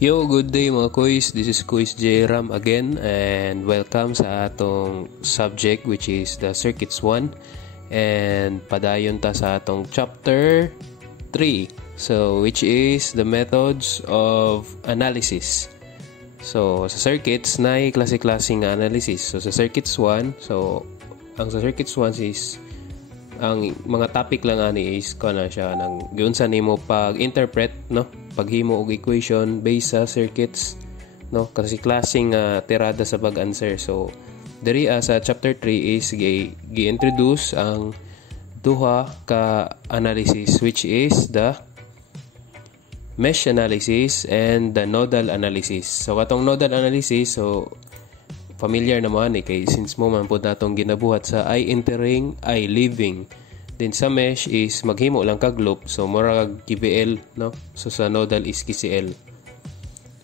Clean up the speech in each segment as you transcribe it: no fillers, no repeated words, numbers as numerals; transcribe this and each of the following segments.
Yo, good day mga kuys. This is Kuys J. Ram again and welcome sa atong subject which is the circuits 1 and padayon ta sa atong chapter 3. So, which is the methods of analysis. So, sa circuits, na klase-klaseng analysis. So, sa circuits 1, ang sa circuits 1 is ang mga topic lang ani is kana siya nang giunsa nimo pag-interpret no paghimo og equation based sa circuits no kasi klaseng tirada sa pag-answer. So diri sa chapter 3 is gi-introduce ang duha ka analysis which is the mesh analysis and the nodal analysis. So katong nodal analysis, so familiar naman kay since mo man pud natong ginabuhat sa I entering, I leaving. Then sa mesh is maghimo lang kag loop, so mura kag KVL no. So sa nodal is KCL.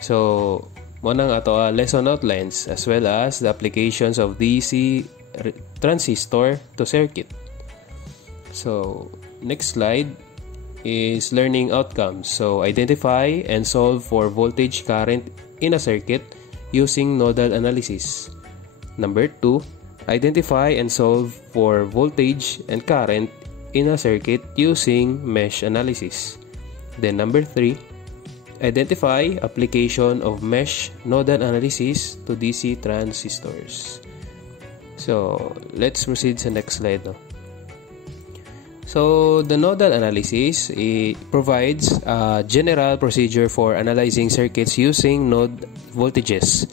So mo nang ato lesson outlines as well as the applications of DC transistor to circuit. So next slide is learning outcomes. So identify and solve for voltage current in a circuit using nodal analysis. Number 2, identify and solve for voltage and current in a circuit using mesh analysis. Then number 3, identify application of mesh nodal analysis to DC transistors. So let's proceed sa next slide. No? So the nodal analysis provides a general procedure for analyzing circuits using node voltages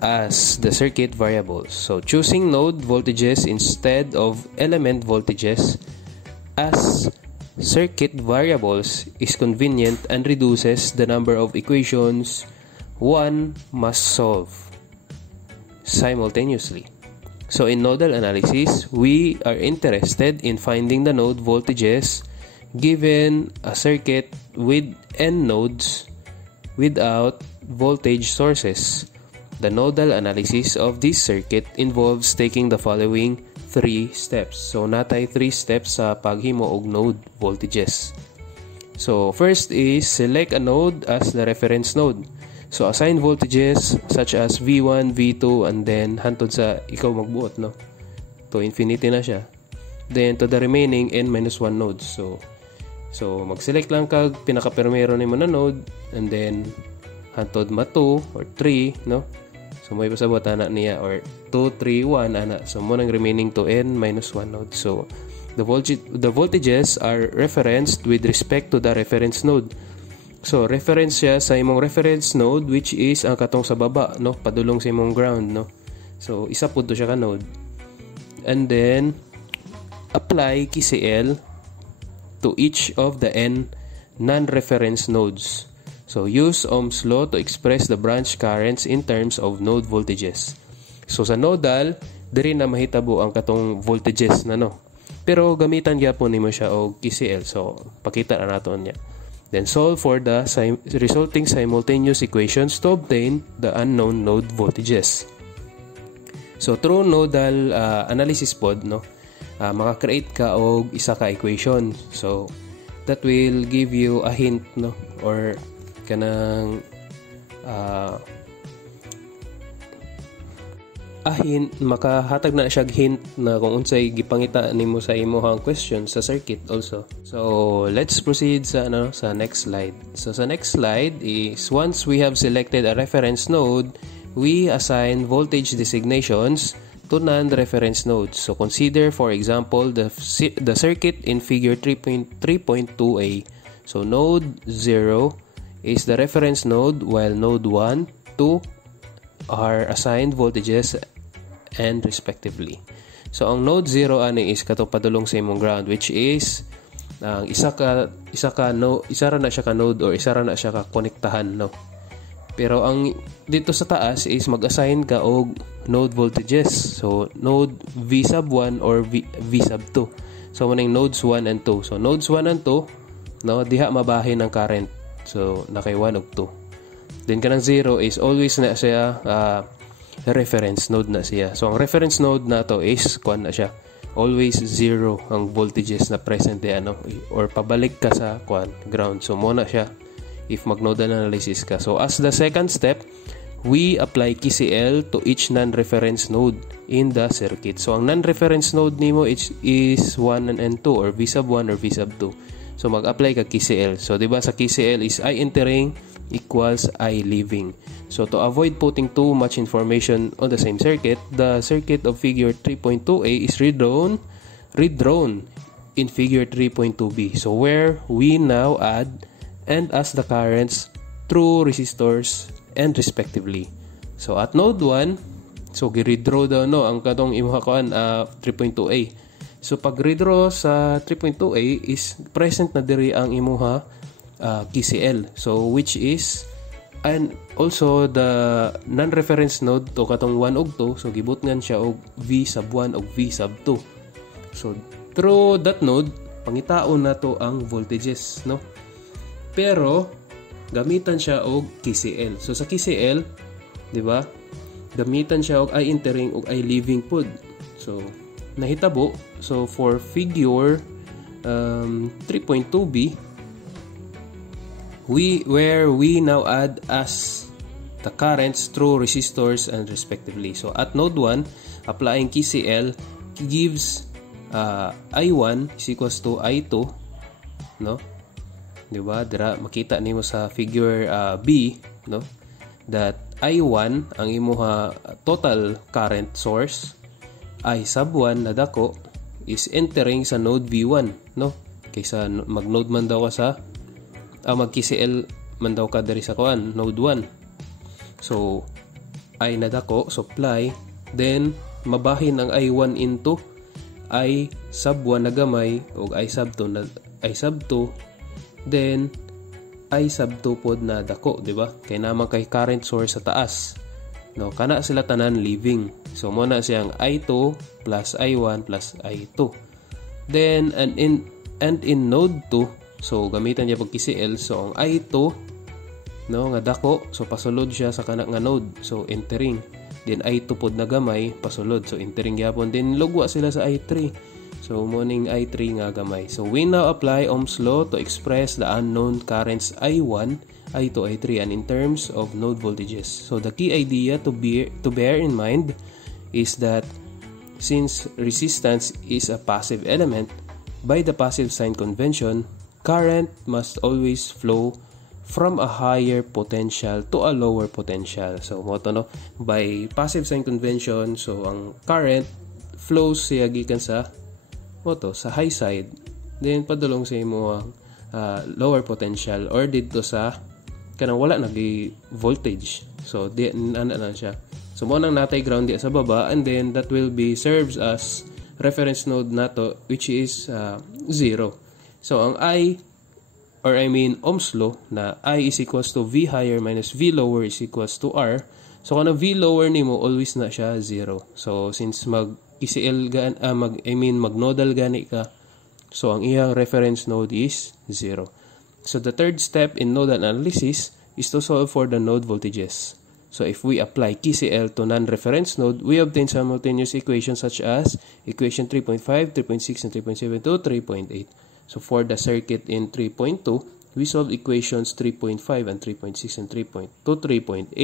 as the circuit variables. So choosing node voltages instead of element voltages as circuit variables is convenient and reduces the number of equations one must solve simultaneously. So in nodal analysis, we are interested in finding the node voltages given a circuit with n nodes without voltage sources. The nodal analysis of this circuit involves taking the following 3 steps. So natay 3 steps sa paghimo og node voltages. So first is select a node as the reference node. So assign voltages such as V1, V2 and then hantod sa ikaw magbuot no. To infinity na siya. Then to the remaining n-1 nodes. So mag-select lang kag pinaka-primero nimo na node and then hantod ma 2 or 3 no. So may pasabot ana niya or 2, 3, 1 ana. So mo nang remaining to n-1 node. So the voltages are referenced with respect to the reference node. So reference siya sa imong reference node which is ang katong sa baba no, padulong sa imong ground no. So isa pud to siya ka node. And then apply KCL to each of the n non-reference nodes. So use Ohm's law to express the branch currents in terms of node voltages. So sa nodal diri na mahitabo ang katong voltages na no. Pero gamitan gyapon nimo siya og KCL. So pakita na naton niya. Then solve for the resulting simultaneous equations to obtain the unknown node voltages. So through nodal analysis pod no, maka-create ka og isa ka equation. So that will give you a hint no or kanang makahatag na siya hint na kung unsay gipangita nimo sa imong question sa circuit also. So let's proceed sa next slide. So sa next slide is once we have selected a reference node, we assign voltage designations to non-reference nodes. So consider for example the circuit in figure 3.2a. So node 0 is the reference node while node 1, 2 are assigned voltages and respectively. So ang node 0 ani is katong padulong sa imong ground which is isa ra na siya ka node or isa ra na siya ka konektahan no. Pero ang dito sa taas is mag-assign ka og node voltages. So node V sub 1 or V sub 2. So maning nodes 1 and 2. So nodes 1 and 2 no diha mabahin ang current. So nakay 1 ug 2. Then kanang 0 is always na siya reference node na siya. So ang reference node na to is kuan na siya. Always 0 ang voltages na present or pabalik ka sa kuan ground. So mo na siya if mag-nodal analysis ka. So as the second step, we apply KCL to each non-reference node in the circuit. So ang non-reference node nimo is 1 and 2 or V sub 1 or V sub 2. So mag-apply ka KCL. So diba sa KCL is I entering equals I leaving. So to avoid putting too much information on the same circuit, the circuit of figure 3.2a is redrawn in figure 3.2b. So where we now add and as the currents through resistors and respectively. So at node 1, so gi-redraw daw no ang katong imuha kuan 3.2a. So pag redraw sa 3.2a is present na diri ang imuha KCL. So which is and also the non-reference node to katong 1 ug 2, so gibutngan siya og V sub 1 ug V sub 2. So through that node pangitaon na to ang voltages, no? Pero gamitan siya og KCL. So sa KCL, di ba? Gamitan siya og I entering og I leaving pod. So nahitabo. So for figure 3.2b, where we now add as the currents through resistors and respectively. So at node 1, applying KCL gives I1 is equals to I2, no? Diba? Dira makita nimo sa figure B, no? That I1 ang imuha total current source, I sub 1 na dako is entering sa node V1, no? Kaysa mag-node man daw ka sa mag-KCL man daw ka diri sa kuan, node 1. So I na dako supply, then mabahin ang I1 into I sub 1 na gamay o I sub 2 na I sub 2, then I sub 2 pod na dako, di ba? Kay naman kay current source sa taas, no? Kana sila tanan leaving. So mo na siyang I2 plus I1 plus I2. Then and in node 2, so gamitan niya pag KCL, so ang I2, no, nga dako, so pasulod siya sa kana nga node, so entering. Then I2 pod na gamay pasulod, so entering gyapon. Then lugwa sila sa I3, so morning I3 nga gamay. So we now apply Ohm's law to express the unknown currents I1, I2, I3 and in terms of node voltages. So the key idea to bear in mind is that since resistance is a passive element, by the passive sign convention, current must always flow from a higher potential to a lower potential. So mo to, no, by passive sign convention, so ang current flows siya gikan sa moto sa high side, then padulong sa imo lower potential or dito sa kanang wala nagi voltage. So di ana na siya. So mo nang natay ground di sa baba, and then that will be serves as reference node nato, which is 0. So ang Ohm's law na I is equals to V higher minus V lower is equals to R. So kung V lower nimo always na siya 0. So since mag-KCL mag-nodal gani ka, so ang iyang reference node is 0. So the third step in nodal analysis is to solve for the node voltages. So if we apply KCL to non-reference node, we obtain simultaneous equations such as equation 3.5, 3.6, and 3.7 to 3.8. So for the circuit in 3.2, we solve equations 3.5 and 3.6 and 3.2 to 3.8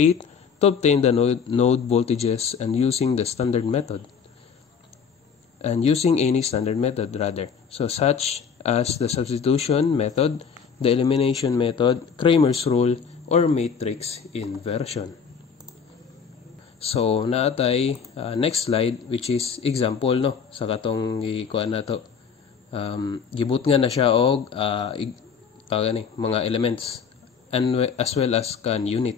to obtain the node voltages and using the standard method. And using any standard method rather. So such as the substitution method, the elimination method, Kramer's rule, or matrix inversion. So naatay next slide, which is example, no, sa katong ikuan nato. Gibut nga na siya og mga elements and as well as kan unit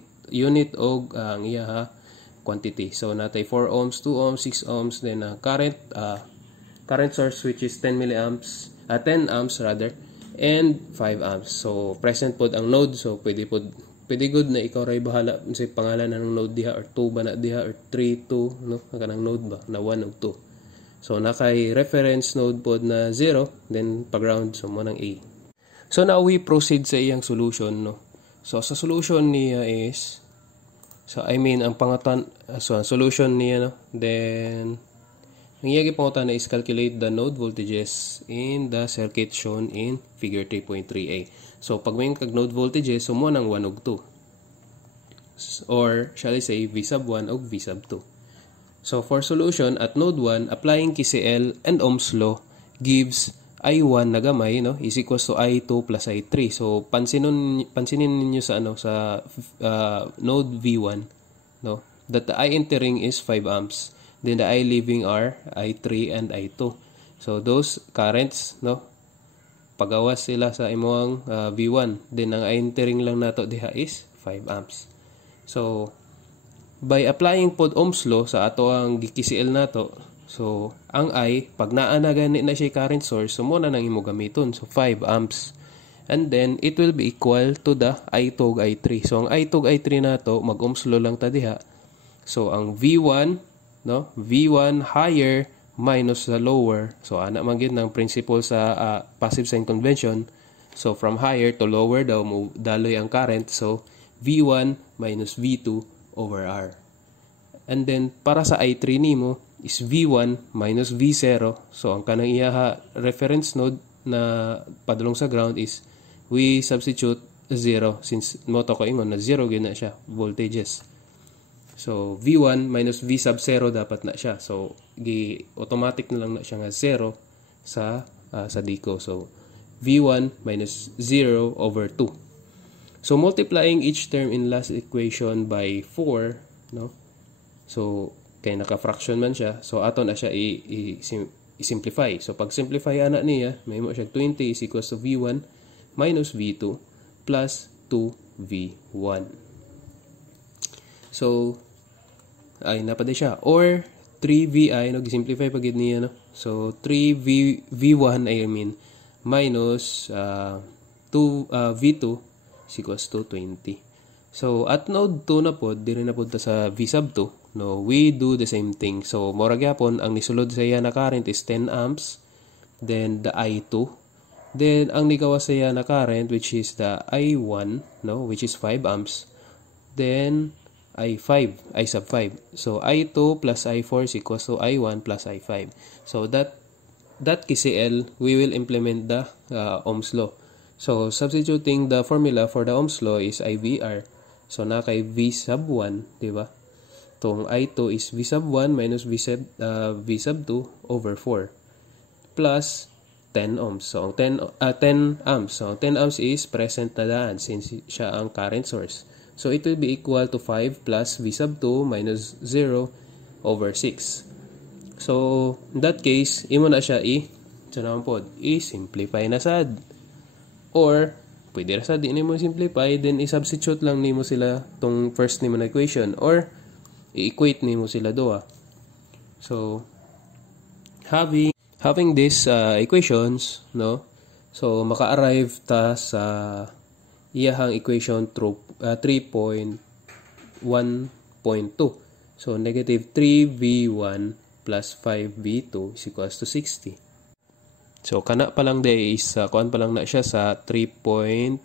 og ang iya quantity. So natay 4 ohms, 2 ohms, 6 ohms, then current source which is 10 milliamps, 10 amps rather, and 5 amps. So present pod ang node, so pwede good na ikaw ray bahala sa pangalan ng node diha, or 2 ba na diha, or 3, 2, no, kanang node ba na 1 ug 2. So nakay reference node pod na 0, then pag-ground, so mo nang A. So now we proceed sa iyang solution, no. So sa solution niya is, so ang solution niya, no, then Ang iyagi pangutana is calculate the node voltages in the circuit shown in figure 3.3a. So, pag may kag-node voltages, sumo ng 1 ug 2. Or, shall I say, V sub 1 ug V sub 2. So, for solution, at node 1, applying KCL and Ohm's law gives I1 na gamay, no, is equals to I2 plus I3. So, pansinin ninyo sa, node V1, no, that the I entering is 5 amps. Then the I leaving are I3 and I2. So, those currents, no, pagawas sila sa imong V1. Then, ang I entering lang nato diha is 5 amps. So, by applying pod Ohm's law sa ato ang GKCL nato, so, ang I, pag naana gani na siya current source, so muna nang imo gamiton. So, 5 amps. And then, it will be equal to the I2 ug I3. So, ang I2 ug I3 nato, mag-Ohm's law lang ta diha. So, ang V1, no, V1 higher minus the lower. So, ana man gyud ng principle sa passive sign convention. So, from higher to lower daw mo daloy ang current. So, V1 minus V2 over R. And then, para sa I3 nimo is V1 minus V0. So, ang kanang iyaha reference node na padulong sa ground is we substitute 0 since moto ko ingon na 0 gyud na siya voltages. So, V1 minus V sub 0 dapat na siya. So, automatic na lang na siya nga 0 sa DICO. So, V1 minus 0 over 2. So, multiplying each term in last equation by 4, no? So, kay naka-fraction man siya. So, ato na siya i-simplify. So, pag simplify ana niya, may mo siya 20 is equals to V1 minus V2 plus 2V1. So, ay napada siya. Or 3VI, nag-simplify pagid niya, no? So, 3V1, I mean, minus V2 is equals to 20. So, at node 2 na po, di rin na po sa V sub 2, no, we do the same thing. So, mora gyapon ang nisulod sa iya na current is 10 amps, then the I2, then ang nigawas sa iya na current, which is the I1, no, which is 5 amps, then I5, I sub 5. So, I2 plus I4 is equals to I1 plus I5. So, that KCL, we will implement the Ohm's law. So, substituting the formula for the Ohm's law is IVR. So, na kay V sub 1, di ba? Itong I2 is V sub 1 minus V sub 2 over 4 plus 10 ohms. So, 10 amps. So, 10 amps is present na daan since siya ang current source. So, it will be equal to 5 plus V sub 2 minus 0 over 6. So, in that case, imo na siya i-simplify na sad. Or, pwede ra sad, di nimo simplify, then i-substitute lang nimo sila tong first nimo na equation. Or, i-equate nimo sila doa. So, having these equations, no? So, maka-arrive ta sa iyahang equation through 3.1.2. So, negative 3V1 plus 5V2 is equals to 60. So, kana pa lang day is, kuan pa lang na siya sa 3 point,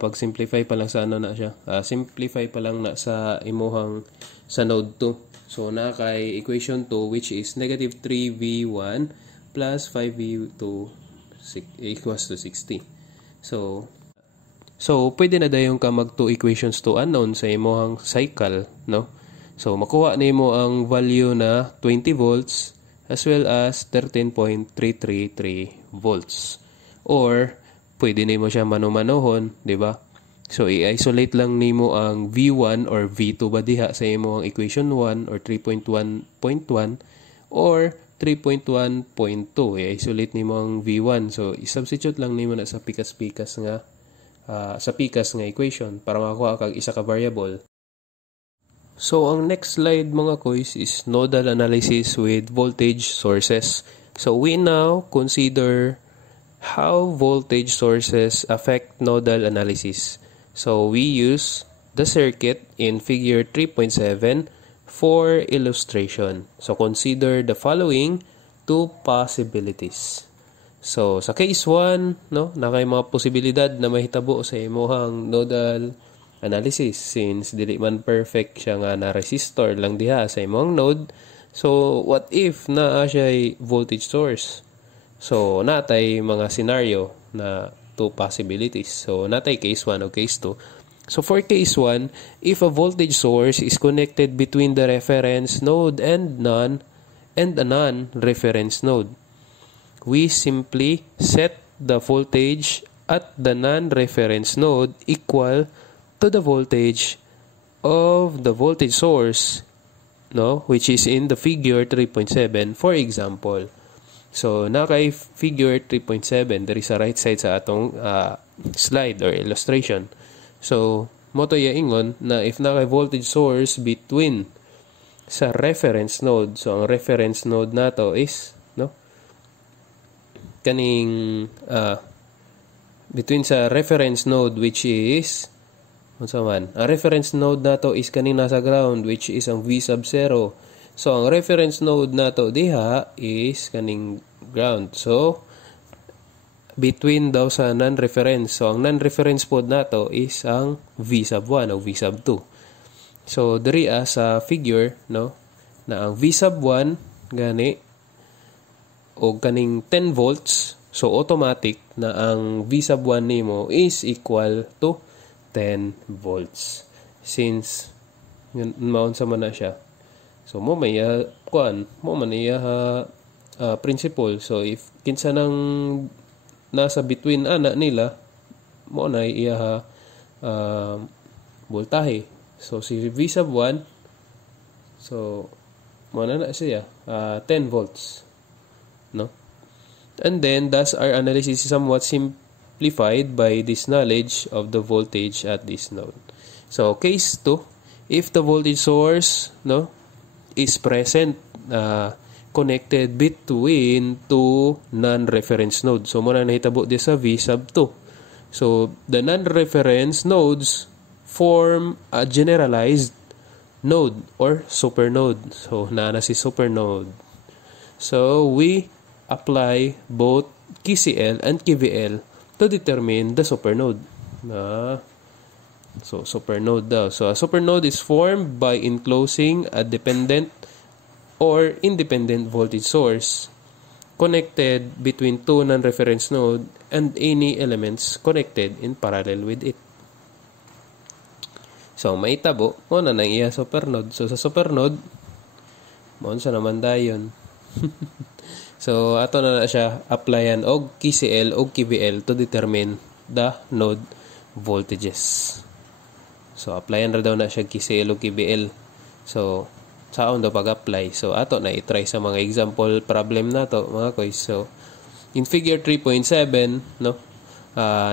pag simplify pa lang sa na siya, simplify pa lang na sa imuhang, sa node 2. So, na kay equation 2, which is negative 3V1 plus 5V2 equals to 60. So, pwede na dayon ka mag 2 equations to unknown sa imuhang cycle, no? So, makuha nimo ang value na 20 volts, as well as 13.333 volts. Or, pwede nimo siya mano-manohon, di ba? So, i-isolate lang nimo ang V1 or V2 ba diha sa imo ang equation 1 or 3.1.1 or 3.1.2. I-isolate nimo ang V1. So, i-substitute lang nimo na sa pikas-pikas nga equation para makakuha kag isa ka variable. So, ang next slide mga koys is nodal analysis with voltage sources. So, we now consider how voltage sources affect nodal analysis. So, we use the circuit in figure 3.7 for illustration. So, consider the following two possibilities. So, sa case 1, no, nakay mga posibilidad na mahitabo sa imuhang nodal analysis since dili man perfect siya nga na resistor lang diha sa imong node, So what if naa siya voltage source? So natay mga scenario na two possibilities. So natay case 1 o case 2. So for case 1, if a voltage source is connected between the reference node and a non-reference node, we simply set the voltage at the non-reference node equal to the voltage of the voltage source, no, which is in the figure 3.7, for example. So nakay figure 3.7 diri sa right side sa atong slide or illustration. So mo to ingon na if nakay voltage source between sa reference node, so ang reference node nato is no kaning between sa reference node which is unsa man, ang reference node nato is kaning nasa ground which is ang V sub 0. So ang reference node nato diha is kaning ground. So between daw sa non-reference. So ang non-reference pod nato is ang V sub 1 o V sub 2. So diri sa figure no na ang V sub 1 gani o kaning 10 volts. So automatic na ang V sub 1 nimo is equal to 10 volts. Since maun sa man na siya. So mo may mo man iya principle. So if kinsa nang nasa between ana nila mo na iya voltahe. So si V sub 1 so mo na siya 10 volts, no? And then thus our analysis is somewhat simplified by this knowledge of the voltage at this node. So case 2, if the voltage source no is present connected between two non-reference nodes. So, muna nahitabo di sa V sub 2. So, the non-reference nodes form a generalized node or supernode. So, na si supernode. So, we apply both KCL and KVL to determine the supernode. So, supernode daw. So, a supernode is formed by enclosing a dependent or independent voltage source connected between two non-reference node and any elements connected in parallel with it. So, maitabo, mo na nang iya supernode. So, sa supernode, mo sa naman dayon. So, ato na siya applyan og KCL og KVL to determine the node voltages. So, applyan ra daw na siya KCL og KVL. So, saan daw pag-apply. So, ato na i-try sa mga example problem na to, mga koys. So, in figure 3.7, no,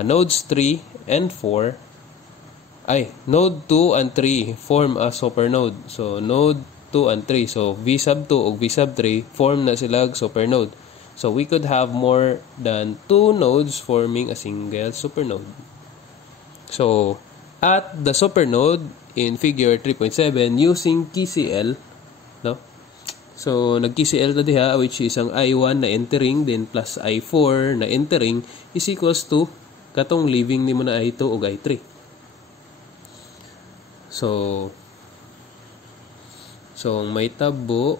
nodes 3 and 4, node 2 and 3 form a supernode. So, node 2 and 3. So, V sub 2 o V sub 3 form na sila supernode. So, we could have more than 2 nodes forming a single supernode. So, at the supernode in figure 3.7 using KCL, no? So, nag-KCL na diha which is ang I1 na entering then plus I4 na entering is equals to katong leaving nimo na I2 o I3. So may tabo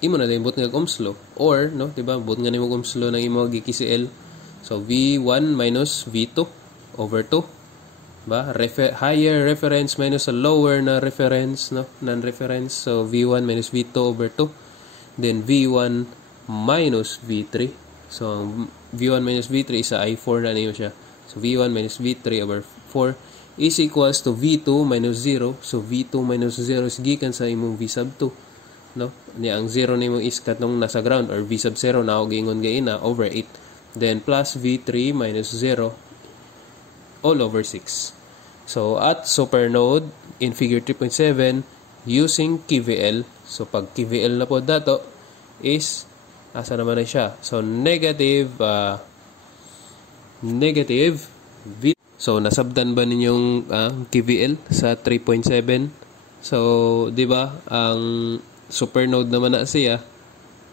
imo na din bot nga Ohm's law or no, diba? Bot nga nimo Ohm's law nang imo gi-KCL. So V1 minus V2 over 2. Ba? Higher reference minus a lower na reference, no? Non-reference. So, V1 minus V2 over 2. Then, V1 minus V3. So, V1 minus V3 is a I4 na niyo siya. So, V1 minus V3 over 4 is equals to V2 minus 0. So, V2 minus 0 is gikan sa imong V sub 2. No? Ang 0 nimo is katong nasa ground or V sub 0 na ako gingon gaina over 8. Then, plus V3 minus 0 all over 6. So, at supernode in figure 3.7 using KVL. So, pag KVL na po dato is asa naman na siya. So, negative V. So, nasabdan ba ninyong KVL sa 3.7? So, di ba ang supernode naman na siya.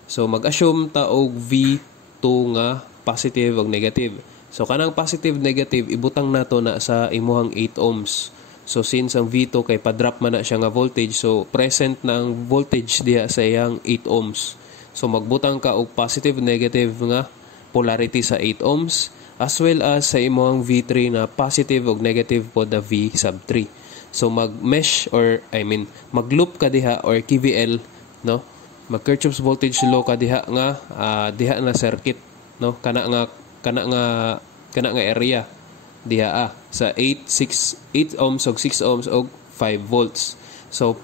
So, mag-assume ta og V2 nga positive o negative. So, kanang positive, negative, ibutang nato na sa imuhang 8 ohms. So since ang V2 kay pa-drop man na siya nga voltage, so present na ang voltage diha sa iyang 8 ohms. So magbutang ka og positive negative nga polarity sa 8 ohms as well as sa imong V3 na positive ug negative pod na V sub 3. So mag-mesh or mag-loop ka diha or KVL, no? Mag-Kirchhoff's voltage law ka diha nga diha na circuit, no? Kana nga area diha sa 8 ohms og 6 ohms og 5 volts. So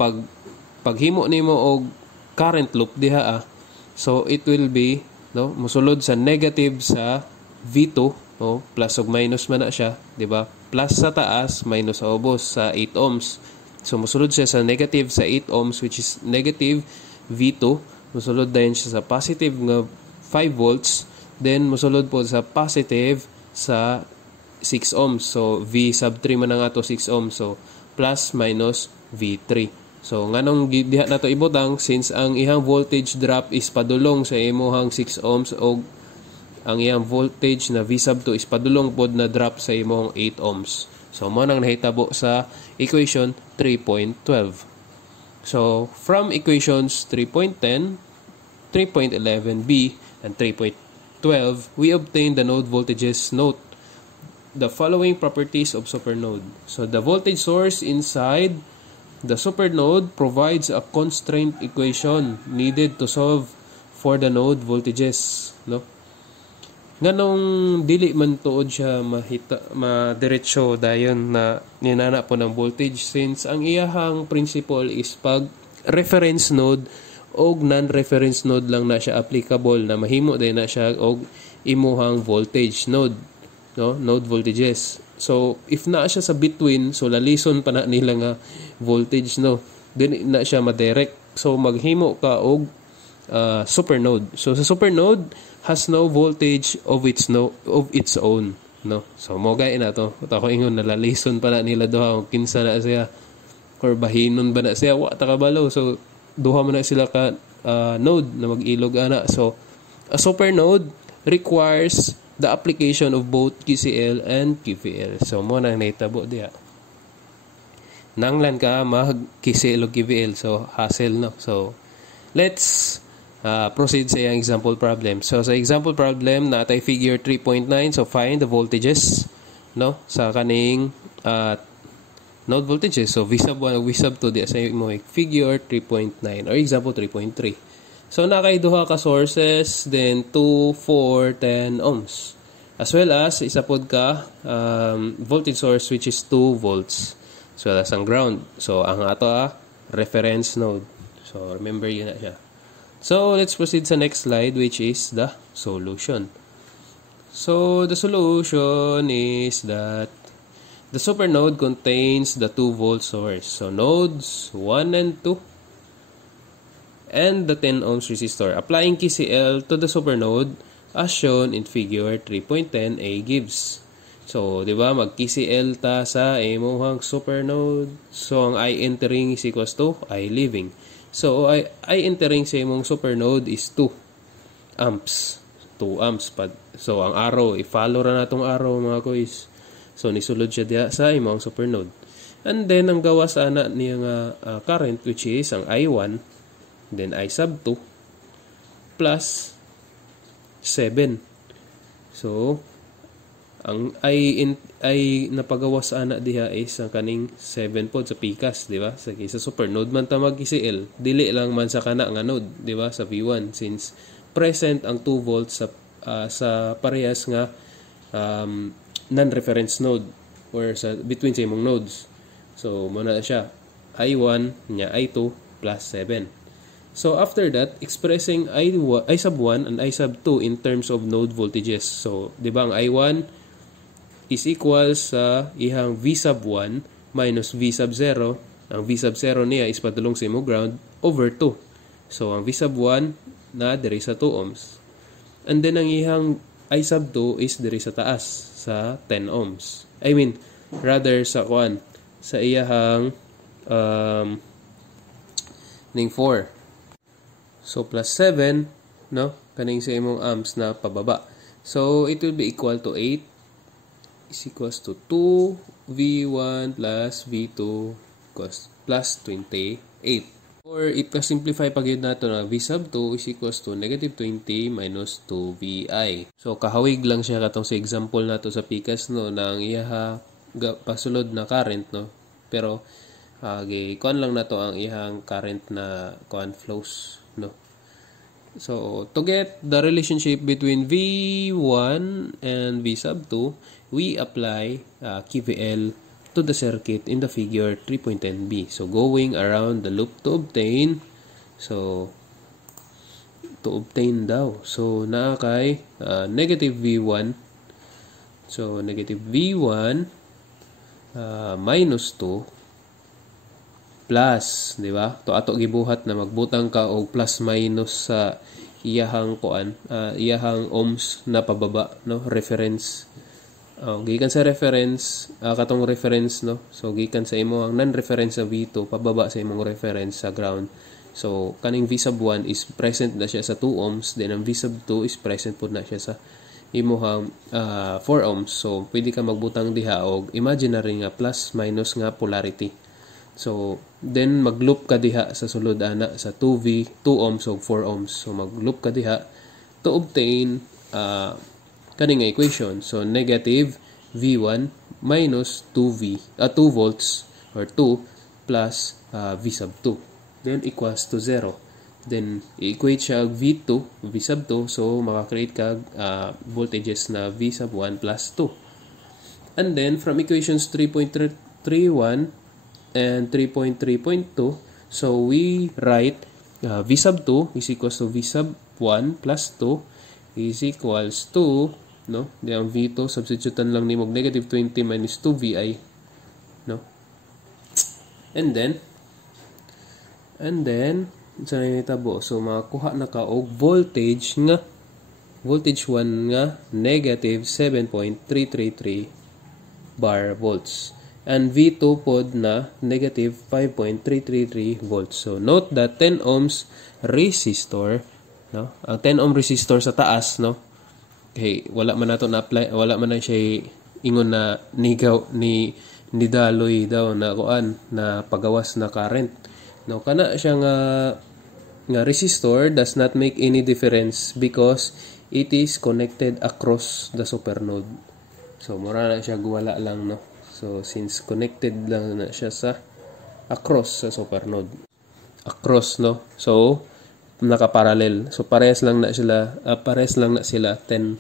paghimo nimo og current loop diha so it will be, no, mosulod sa negative sa V2, no, plus ug minus man na siya, di ba? Plus sa taas, minus sa ubos sa 8 ohms. So mosulod siya sa negative sa 8 ohms which is negative V2, mosulod din siya sa positive nga 5 volts, then mosulod po sa positive sa 6 ohms. So V sub 3 man nga to 6 ohms. So plus minus V3. So nganong diha nato ibutang since ang ihang voltage drop is padulong sa imong 6 ohms o ang iyang voltage na V sub 2 is padulong pod na drop sa imong 8 ohms. So mo nang nahitabo sa equation 3.12. So from equations 3.10, 3.11b and 3.12, we obtain the node voltages. Note the following properties of supernode. So the voltage source inside the supernode provides a constraint equation needed to solve for the node voltages, no? Nganong dili man tuod siya madiretso dayon na ninana po ng voltage since ang iyahang principle is pag reference node og non-reference node lang na siya applicable na mahimo din na siya og imuhang voltage node, no, node voltages. So if na siya sa between, so lalison pa na nila nga voltage, no, din na siya madirect. So maghimo ka og supernode. So sa supernode has no voltage of its own, no. So mo gay na to ko ingon nalalison pa na nila duha kung kinsa na siya or bahinon ba na siya wa ta kabalo. So duha man na sila ka node na mag-ilog ana. So a supernode requires the application of both KCL and KVL. So mo nang nahitabo diha nanglan ka mag KCL o KVL, so hassle, no. So let's proceed sa yung example problem. So sa example problem natay figure 3.9. So find the voltages, no, sa kaning node voltages. So V sub 1 o V sub 2 diya sa mo figure 3.9 or example 3.3. So nakay duha ka sources, then 2, 4, 10 ohms. As well as isa pod ka voltage source which is 2 volts. So as ang ground. So ang ato reference node. So remember yun na siya. So let's proceed sa next slide which is the solution. So the solution is that the supernode contains the 2 volt source. So nodes 1 and 2 and the 10 ohms resistor. Applying KCL to the supernode as shown in figure 3.10a gives. So, di ba, mag-KCL ta sa imong supernode. So, ang I entering is equals to I leaving. So, I entering sa imong supernode is 2 amps. 2 amps. So, ang arrow, i-follow ra na itong arrow mga kuys. So, nisulod siya diya sa imong supernode. And then, ang gawas ana niya nga current which is ang I1, then I sub 2 plus 7. So, ang I napagawas ana diha is ang kaning 7 pod sa pikas, di ba? Sa supernode man ta mag-KCL, dili lang man sa kana nga node, di ba? Sa V1 since present ang 2 volts sa parehas nga non-reference node or sa between sa imong nodes. So muna siya I1 nya I2 plus 7. So after that, expressing I sub 1 and I sub 2 in terms of node voltages. So, di ba ang I1 is equal sa ihang V sub 1 minus V sub 0. Ang V sub 0 niya is padulong sa imong ground over 2. So, ang V sub 1 na diri sa 2 ohms. And then, ang ihang I sub 2 is diri sa taas sa 10 ohms. I mean, rather sa sa iyahang ning 4. So, plus 7, no? Kaning sa imong amps na pababa. So, it will be equal to 8 is equals to 2v1 plus v2 plus 28. Or if ka-simplify pag yun nato na v sub 2 is equals to negative 20 minus 2vi. So kahawig lang siya katong sa example nato sa PCAS no nang iyaha pasulod na current no. Pero kuan lang nato ang iyang current na kuan flows no. So to get the relationship between V1 and V sub 2, we apply KVL to the circuit in the figure 3.10b. So going around the loop to obtain daw. So naa kay negative V1. So negative V1 minus 2 plus, di ba? To ato gibuhat na magbutang ka og plus minus sa iyahang iyahang ohms na pababa, no? Reference. Gikan sa reference, katong reference, no? So gikan sa imo ang non-reference sa V2 pababa sa imong reference sa ground. So kaning V sub 1 is present na siya sa 2 ohms, then ang V sub 2 is present pud na siya sa imong 4 ohms. So pwede ka magbutang diha og imaginary nga plus minus nga polarity. So, then mag-loop ka diha sa sulod ana sa 2 ohms o 4 ohms. So, mag-loop ka diha to obtain kani nga equation. So, negative V1 minus 2 volts or 2 plus V sub 2. Then, equals to 0. Then, i-equate siya V2, V sub 2. So, makakreate ka voltages na V sub 1 plus 2. And then, from equations 3.31 and 3.3.2, so we write V sub 2 is equals to V sub 1 plus 2 is equals to, no? Di ang V2, substitutan lang ni mog negative 20 minus 2Vi, no? And then, sa nitabo, so makakuha na ka og voltage 1 nga negative 7.333 bar volts. And V2 pod na negative 5.333 volts. So note that 10 ohms resistor, no? Ang 10 ohm resistor sa taas, no? Okay, wala man nato na apply, wala man na siya ingon na ni daloy daw na kuan na pagawas na current. No, kana siya nga resistor does not make any difference because it is connected across the supernode. So mura na siya wala lang, no? So, since connected lang na siya sa across sa supernode. Across, no? So, nakaparallel. So, parehas lang na sila 10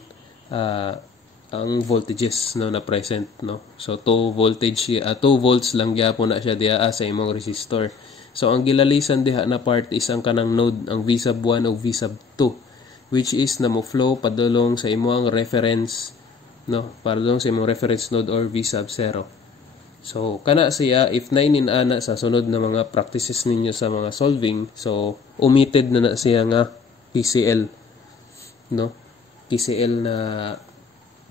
ang voltages no na present, no? So, 2 volts lang gyapon na siya diha sa imong resistor. So, ang gilalisan diha na part is ang kanang node, ang V sub 1 o V sub 2, which is na mo flow padulong sa imong reference, no, padulong sa imong reference node or V sub 0. So kana siya if 9 in ana sa sunod na mga practices ninyo sa mga solving, so omitted na siya nga PCL, no, PCL na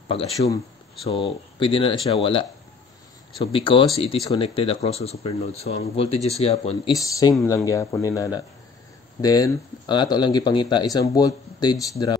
pag-assume. So pwede na siya wala. So because it is connected across the supernode, so ang voltages gyapon is same lang gyapon ni nana. Then ang ato lang gipangita isang voltage drop